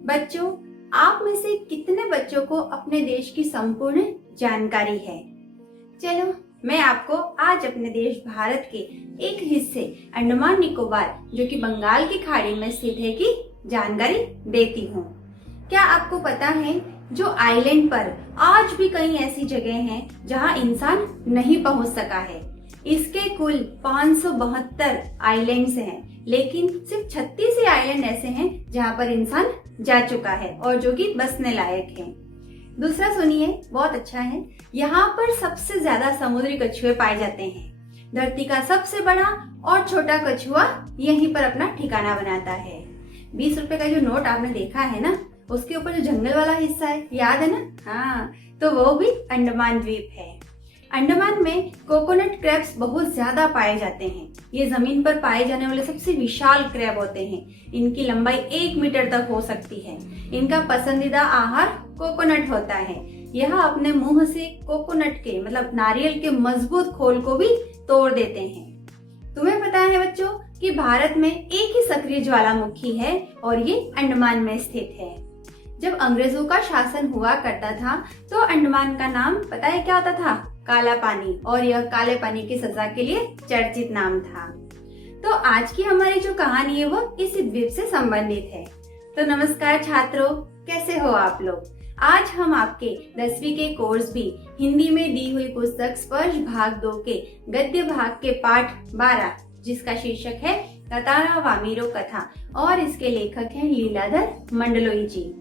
बच्चों, आप में से कितने बच्चों को अपने देश की संपूर्ण जानकारी है? चलो, मैं आपको आज अपने देश भारत के एक हिस्से अंडमान निकोबार जो कि बंगाल की खाड़ी में स्थित है की जानकारी देती हूँ। क्या आपको पता है जो आइलैंड पर आज भी कई ऐसी जगह हैं जहाँ इंसान नहीं पहुँच सका है। इसके कुल 572 आइलैंड्स हैं, लेकिन सिर्फ 36 ही आइलैंड ऐसे हैं जहाँ पर इंसान जा चुका है और जो कि बसने लायक हैं। दूसरा सुनिए, बहुत अच्छा है। यहाँ पर सबसे ज्यादा समुद्री कछुए पाए जाते हैं। धरती का सबसे बड़ा और छोटा कछुआ यहीं पर अपना ठिकाना बनाता है। 20 रुपए का जो नोट आपने देखा है ना, उसके ऊपर जो जंगल वाला हिस्सा है, याद है ना? हाँ, तो वो भी अंडमान द्वीप है। अंडमान में कोकोनट क्रैब्स बहुत ज्यादा पाए जाते हैं। ये जमीन पर पाए जाने वाले सबसे विशाल क्रैब होते हैं। इनकी लंबाई 1 मीटर तक हो सकती है। इनका पसंदीदा आहार कोकोनट होता है। यह अपने मुंह से कोकोनट के मतलब नारियल के मजबूत खोल को भी तोड़ देते हैं। तुम्हें पता है बच्चों कि भारत में एक ही सक्रिय ज्वालामुखी है और ये अंडमान में स्थित है। जब अंग्रेजों का शासन हुआ करता था तो अंडमान का नाम पता है क्या होता था? काला पानी, और यह काले पानी की सजा के लिए चर्चित नाम था। तो आज की हमारी जो कहानी है वो इस द्वीप से संबंधित है। तो नमस्कार छात्रों, कैसे हो आप लोग? आज हम आपके 10वीं के कोर्स भी हिंदी में दी हुई पुस्तक स्पर्श भाग 2 के गद्य भाग के पाठ 12 जिसका शीर्षक है ततारा वामीरो कथा और इसके लेखक हैं लीलाधर मंडलोई जी।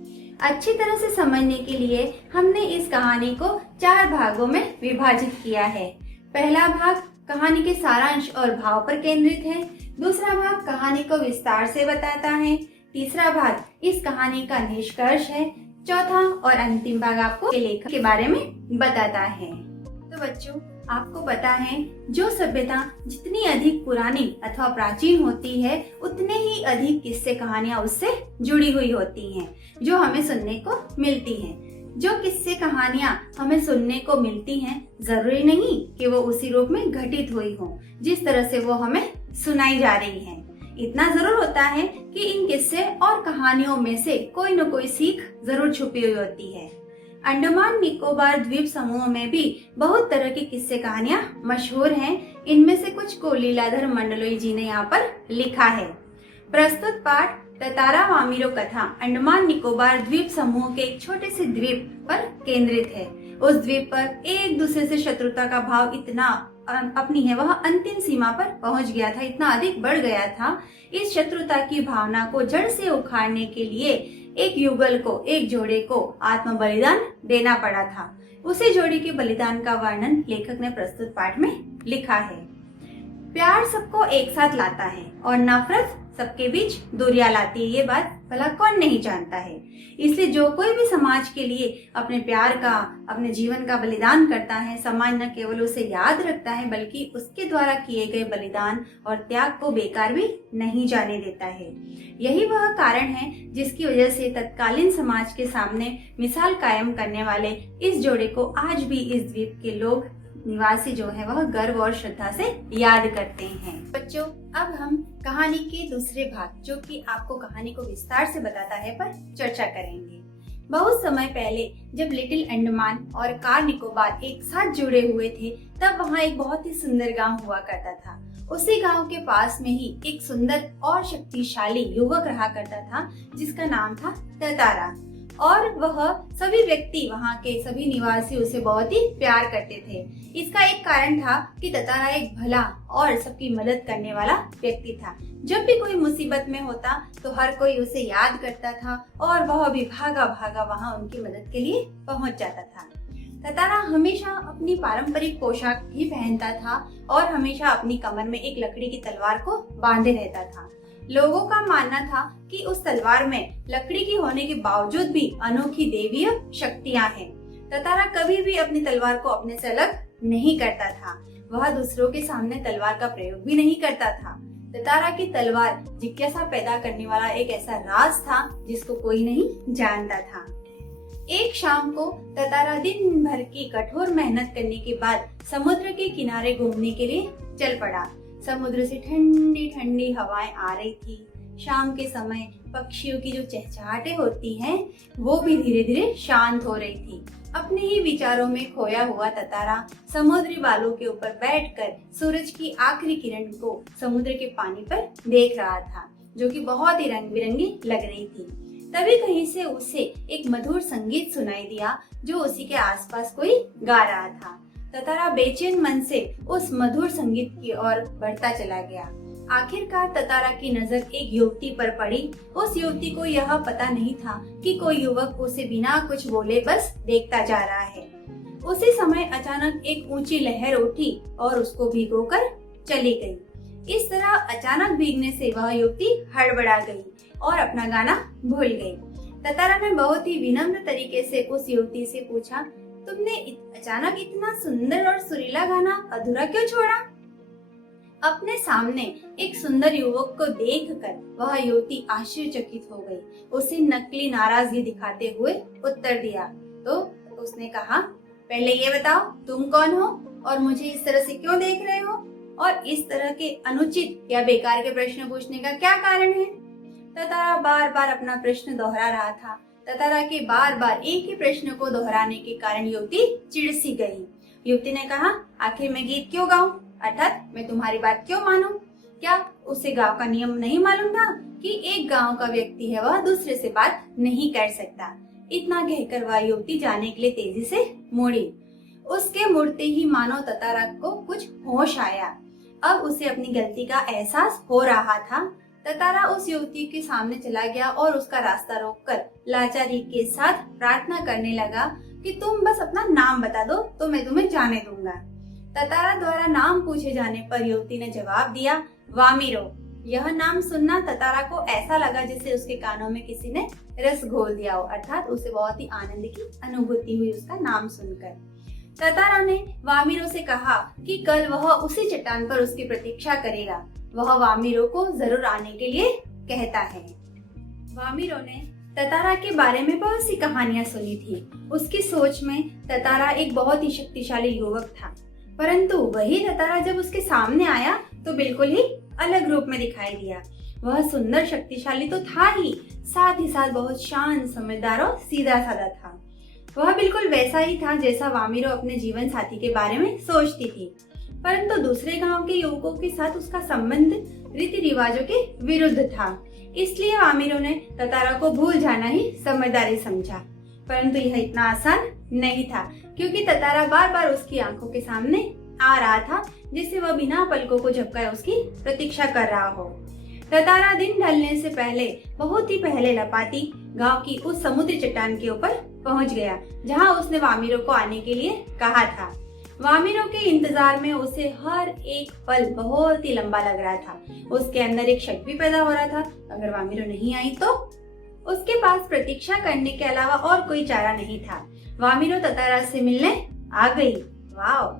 अच्छी तरह से समझने के लिए हमने इस कहानी को 4 भागों में विभाजित किया है। पहला भाग कहानी के सारांश और भाव पर केंद्रित है। दूसरा भाग कहानी को विस्तार से बताता है। तीसरा भाग इस कहानी का निष्कर्ष है। चौथा और अंतिम भाग आपको लेखक के बारे में बताता है। तो बच्चों, आपको पता है जो सभ्यता जितनी अधिक पुरानी अथवा प्राचीन होती है उतने ही अधिक किस्से कहानियां उससे जुड़ी हुई होती हैं जो हमें सुनने को मिलती हैं। जो किस्से कहानियां हमें सुनने को मिलती हैं जरूरी नहीं कि वो उसी रूप में घटित हुई हो जिस तरह से वो हमें सुनाई जा रही हैं। इतना जरूर होता है कि इन किस्से और कहानियों में से कोई न कोई सीख जरूर छुपी हुई होती है। अंडमान निकोबार द्वीप समूह में भी बहुत तरह की किस्से कहानियां मशहूर हैं। इनमें से कुछ को लीलाधर मंडलोई जी ने यहाँ पर लिखा है। प्रस्तुत पाठ ततारा वामीरो कथा अंडमान निकोबार द्वीप समूह के एक छोटे से द्वीप पर केंद्रित है। उस द्वीप पर एक दूसरे से शत्रुता का भाव इतना अपनी है वह अंतिम सीमा पर पहुंच गया था, इतना अधिक बढ़ गया था। इस शत्रुता की भावना को जड़ से उखाड़ने के लिए एक युगल को, एक जोड़े को आत्म बलिदान देना पड़ा था। उसी जोड़ी के बलिदान का वर्णन लेखक ने प्रस्तुत पाठ में लिखा है। प्यार सबको एक साथ लाता है और नफरत सबके बीच दूरियां लाती है। ये बात भला कौन नहीं जानता है। इसलिए जो कोई भी समाज के लिए अपने प्यार का, अपने जीवन का बलिदान करता है, समाज न केवल उसे याद रखता है बल्कि उसके द्वारा किए गए बलिदान और त्याग को बेकार भी नहीं जाने देता है। यही वह कारण है जिसकी वजह से तत्कालीन समाज के सामने मिसाल कायम करने वाले इस जोड़े को आज भी इस द्वीप के लोग, निवासी जो है वह गर्व और श्रद्धा से याद करते हैं। बच्चों, अब हम कहानी के दूसरे भाग जो कि आपको कहानी को विस्तार से बताता है पर चर्चा करेंगे। बहुत समय पहले जब लिटिल अंडमान और कार निकोबार एक साथ जुड़े हुए थे तब वहाँ एक बहुत ही सुंदर गांव हुआ करता था। उसी गांव के पास में ही एक सुंदर और शक्तिशाली युवक रहा करता था जिसका नाम था ततारा, और वह सभी व्यक्ति, वहाँ के सभी निवासी उसे बहुत ही प्यार करते थे। इसका एक कारण था कि ततारा एक भला और सबकी मदद करने वाला व्यक्ति था। जब भी कोई मुसीबत में होता तो हर कोई उसे याद करता था और वह भी भागा भागा वहाँ उनकी मदद के लिए पहुँच जाता था। ततारा हमेशा अपनी पारंपरिक पोशाक ही पहनता था और हमेशा अपनी कमर में एक लकड़ी की तलवार को बांधे रहता था। लोगों का मानना था कि उस तलवार में लकड़ी की होने के बावजूद भी अनोखी देवीय शक्तियां हैं। ततारा कभी भी अपनी तलवार को अपने से अलग नहीं करता था। वह दूसरों के सामने तलवार का प्रयोग भी नहीं करता था। ततारा की तलवार जिज्ञासा पैदा करने वाला एक ऐसा राज था जिसको कोई नहीं जानता था। एक शाम को ततारा दिन भर की कठोर मेहनत करने के बाद समुद्र के किनारे घूमने के लिए चल पड़ा। समुद्र से ठंडी ठंडी हवाएं आ रही थी। शाम के समय पक्षियों की जो चहचहाहटें होती हैं वो भी धीरे धीरे शांत हो रही थी। अपने ही विचारों में खोया हुआ ततारा समुद्री बालू के ऊपर बैठकर सूरज की आखिरी किरण को समुद्र के पानी पर देख रहा था, जो कि बहुत ही रंग बिरंगी लग रही थी। तभी कहीं से उसे एक मधुर संगीत सुनाई दिया जो उसी के आसपास कोई गा रहा था। ततारा बेचैन मन से उस मधुर संगीत की ओर बढ़ता चला गया। आखिरकार ततारा की नजर एक युवती पर पड़ी। उस युवती को यह पता नहीं था कि कोई युवक उसे बिना कुछ बोले बस देखता जा रहा है। उसी समय अचानक एक ऊंची लहर उठी और उसको भिगोकर चली गई। इस तरह अचानक भीगने से वह युवती हड़बड़ा गई और अपना गाना भूल गई। ततारा ने बहुत ही विनम्र तरीके से उस युवती से पूछा, तुमने अचानक इतना सुंदर और सुरीला गाना अधूरा क्यों छोड़ा? अपने सामने एक सुंदर युवक को देखकर वह युवती आश्चर्यचकित हो गई। उसे नकली नाराजगी दिखाते हुए उत्तर दिया। तो उसने कहा, पहले ये बताओ तुम कौन हो और मुझे इस तरह से क्यों देख रहे हो, और इस तरह के अनुचित या बेकार के प्रश्न पूछने का क्या कारण है? ततारा बार बार अपना प्रश्न दोहरा रहा था। ततारा के बार बार एक ही प्रश्न को दोहराने के कारण युवती चिढ़ सी गई। युवती ने कहा, आखिर मैं गीत क्यों गाऊं, अर्थात मैं तुम्हारी बात क्यों मानूं? क्या उसे गांव का नियम नहीं मालूम था कि एक गांव का व्यक्ति है वह दूसरे से बात नहीं कर सकता? इतना कहकर वह युवती जाने के लिए तेजी से मुड़ी। उसके मुड़ते ही मानो ततारा को कुछ होश आया। अब उसे अपनी गलती का एहसास हो रहा था। ततारा उस युवती के सामने चला गया और उसका रास्ता रोककर लाचारी के साथ प्रार्थना करने लगा कि तुम बस अपना नाम बता दो तो मैं तुम्हें जाने दूंगा। ततारा द्वारा नाम पूछे जाने पर युवती ने जवाब दिया, वामिरो। यह नाम सुनना ततारा को ऐसा लगा जैसे उसके कानों में किसी ने रस घोल दिया हो, अर्थात उसे बहुत ही आनंद की अनुभूति हुई उसका नाम सुनकर। ततारा ने वामिरो से कहा कि कल वह उसी चट्टान पर उसकी प्रतीक्षा करेगा। वह वामिरो को जरूर आने के लिए कहता है। वामिरो ने ततारा के बारे में बहुत सी कहानियां सुनी थी। उसकी सोच में ततारा एक बहुत ही शक्तिशाली युवक था, परंतु वही ततारा जब उसके सामने आया तो बिल्कुल ही अलग रूप में दिखाई दिया। वह सुंदर शक्तिशाली तो था ही, साथ ही साथ बहुत शांत, समझदार और सीधा साधा था। वह बिल्कुल वैसा ही था जैसा वामिरो अपने जीवन साथी के बारे में सोचती थी, परंतु दूसरे गांव के युवकों के साथ उसका संबंध रीति रिवाजों के विरुद्ध था। इसलिए वामिरो ने ततारा को भूल जाना ही समझदारी समझा। परंतु यह इतना आसान नहीं था, क्योंकि ततारा बार बार उसकी आंखों के सामने आ रहा था, जिससे वह बिना पलकों को झपकाए उसकी प्रतीक्षा कर रहा हो। ततारा दिन ढलने से पहले, बहुत ही पहले लपाती गांव की उस समुद्री चट्टान के ऊपर पहुंच गया, जहां उसने वामिरो को आने के लिए कहा था। वामिरो के इंतजार में उसे हर एक पल बहुत ही लंबा लग रहा था। उसके अंदर एक शक भी पैदा हो रहा था, अगर वामिरो नहीं आई तो? उसके पास प्रतीक्षा करने के अलावा और कोई चारा नहीं था। वामिरो ततारा से मिलने आ गई। वाओ!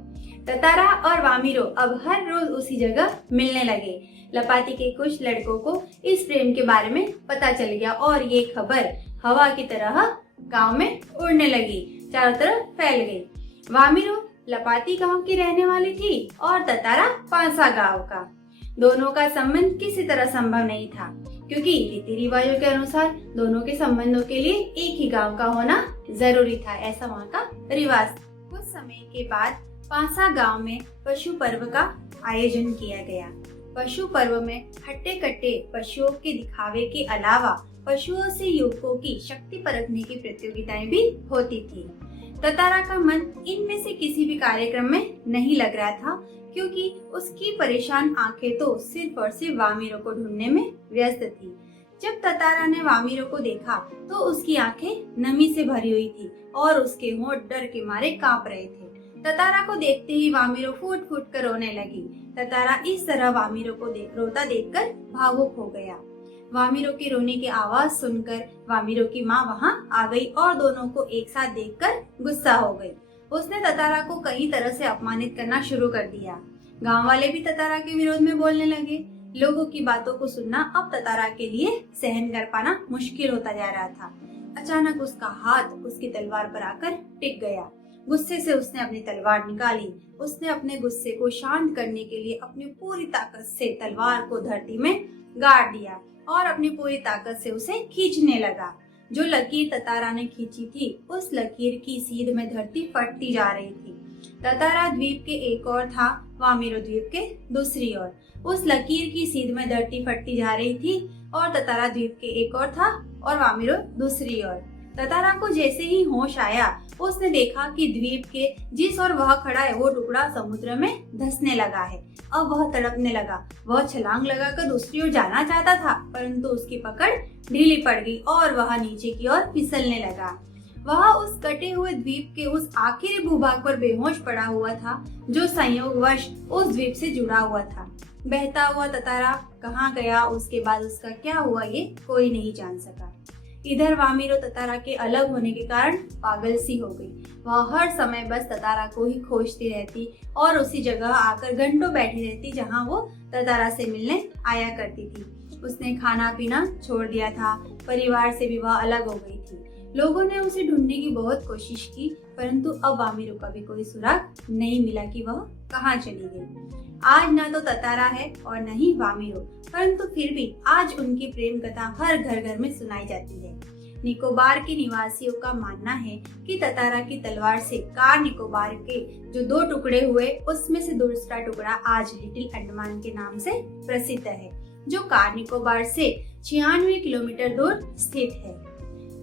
ततारा और वामिरो अब हर रोज उसी जगह मिलने लगे। लपाती के कुछ लड़कों को इस प्रेम के बारे में पता चल गया और ये खबर हवा की तरह गांव में उड़ने लगी, चारों तरफ फैल गई। वामिरो लपाती गांव की रहने वाली थी और ततारा पांसा गांव का। दोनों का संबंध किसी तरह संभव नहीं था, क्योंकि रीति रिवाजों के अनुसार दोनों के संबंधों के लिए एक ही गांव का होना जरूरी था, ऐसा वहाँ का रिवाज। कुछ समय के बाद पांसा गांव में पशु पर्व का आयोजन किया गया। पशु पर्व में हट्टे कट्टे पशुओं के दिखावे के अलावा पशुओं से युवकों की शक्ति परखने की प्रतियोगिताएं भी होती थी। ततारा का मन इनमें से किसी भी कार्यक्रम में नहीं लग रहा था, क्योंकि उसकी परेशान आंखें तो सिर्फ और सिर्फ वामिरो को ढूंढने में व्यस्त थी। जब ततारा ने वामिरो को देखा तो उसकी आंखें नमी से भरी हुई थी और उसके होंठ डर के मारे कांप रहे थे। ततारा को देखते ही वामिरो फूट फूट कर रोने लगी। ततारा इस तरह वामिरो को रोता देखकर भावुक हो गया। वामिरो के रोने की आवाज सुनकर वामिरो की माँ वहाँ आ गई और दोनों को एक साथ देखकर गुस्सा हो गई। उसने ततारा को कई तरह से अपमानित करना शुरू कर दिया। गांव वाले भी ततारा के विरोध में बोलने लगे। लोगों की बातों को सुनना अब ततारा के लिए सहन कर पाना मुश्किल होता जा रहा था। अचानक उसका हाथ उसकी तलवार पर आकर टिक गया। गुस्से से उसने अपनी तलवार निकाली। उसने अपने गुस्से को शांत करने के लिए अपनी पूरी ताकत से तलवार को धरती में गाड़ दिया और अपनी पूरी ताकत से उसे खींचने लगा। जो लकीर ततारा ने खींची थी, उस लकीर की सीध में धरती फटती जा रही थी। ततारा द्वीप के एक ओर था, वामिरो द्वीप के दूसरी ओर। उस लकीर की सीध में धरती फटती जा रही थी और ततारा द्वीप के एक ओर था और वामिरो दूसरी ओर। ततारा को जैसे ही होश आया, उसने देखा कि द्वीप के जिस ओर वह खड़ा है वो टुकड़ा समुद्र में धंसने लगा है। अब वह तड़पने लगा। वह छलांग लगाकर दूसरी ओर जाना चाहता था, परंतु उसकी पकड़ ढीली पड़ गई और वह नीचे की ओर फिसलने लगा। वह उस कटे हुए द्वीप के उस आखिरी भूभाग पर बेहोश पड़ा हुआ था, जो संयोगवश उस द्वीप से जुड़ा हुआ था। बहता हुआ ततारा कहाँ गया, उसके बाद उसका क्या हुआ, ये कोई नहीं जान सका। इधर वामिरो ततारा के अलग होने के कारण पागल सी हो गई। वह हर समय बस ततारा को ही खोजती रहती और उसी जगह आकर घंटों बैठी रहती जहाँ वो ततारा से मिलने आया करती थी। उसने खाना पीना छोड़ दिया था, परिवार से भी वह अलग हो गई थी। लोगों ने उसे ढूंढने की बहुत कोशिश की, परंतु अब वामिरो का भी कोई सुराग नहीं मिला कि वह कहाँ चली गई। आज न तो ततारा है और न ही वामिरो, परंतु फिर भी आज उनकी प्रेम कथा हर घर घर में सुनाई जाती है। निकोबार के निवासियों का मानना है कि ततारा की तलवार से कार निकोबार के जो 2 टुकड़े हुए, उसमें से दूसरा टुकड़ा आज लिटिल अंडमान के नाम से प्रसिद्ध है, जो कार निकोबार से 96 किलोमीटर दूर स्थित है।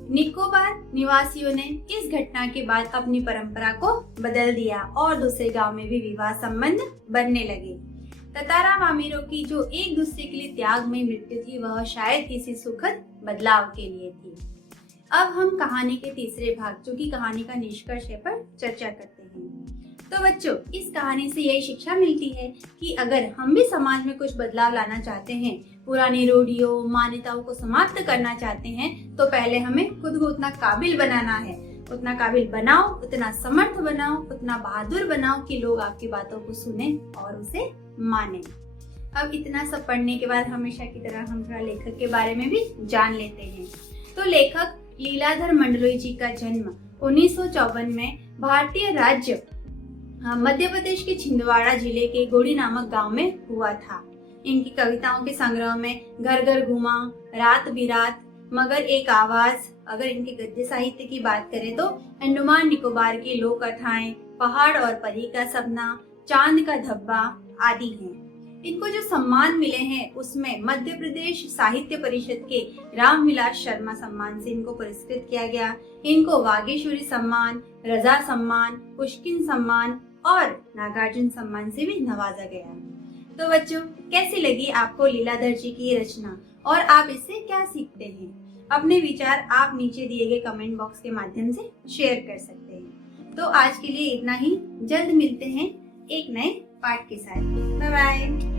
निकोबार निवासियों ने इस घटना के बाद अपनी परंपरा को बदल दिया और दूसरे गांव में भी विवाह संबंध बनने लगे। ततारा वामिरो की जो एक दूसरे के लिए त्यागमयी मृत्यु थी, वह शायद किसी सुखद बदलाव के लिए थी। अब हम कहानी के तीसरे भाग, जो कि कहानी का निष्कर्ष है, पर चर्चा करते हैं। तो बच्चों, इस कहानी से यही शिक्षा मिलती है कि अगर हम भी समाज में कुछ बदलाव लाना चाहते हैं, पुरानी रूढ़ियों मान्यताओं को समाप्त करना चाहते हैं, तो पहले हमें खुद को उतना काबिल बनाना है। उतना काबिल बनाओ, उतना समर्थ बनाओ, उतना बहादुर बनाओ कि लोग आपकी बातों को सुने और उसे माने। अब इतना सब पढ़ने के बाद हमेशा की तरह हम थोड़ा लेखक के बारे में भी जान लेते हैं। तो लेखक लीलाधर मंडलोई जी का जन्म 1954 में भारतीय राज्य मध्य प्रदेश के छिंदवाड़ा जिले के गोड़ी नामक गांव में हुआ था। इनकी कविताओं के संग्रह में घर घर घुमा, रात बिरात, मगर एक आवाज, अगर इनके गद्य साहित्य की बात करें तो अंडमान निकोबार की लोक कथाएं, पहाड़ और परी का सपना, चांद का धब्बा आदि हैं। इनको जो सम्मान मिले हैं उसमें मध्य प्रदेश साहित्य परिषद के रामविलास शर्मा सम्मान से इनको पुरस्कृत किया गया। इनको वागीश्वरी सम्मान, रजा सम्मान, पुष्किन सम्मान और नागार्जुन सम्मान से भी नवाजा गया। तो बच्चों, कैसी लगी आपको लीलाधर जी की ये रचना और आप इससे क्या सीखते हैं? अपने विचार आप नीचे दिए गए कमेंट बॉक्स के माध्यम से शेयर कर सकते हैं। तो आज के लिए इतना ही। जल्द मिलते हैं एक नए पाठ के साथ। Bye bye.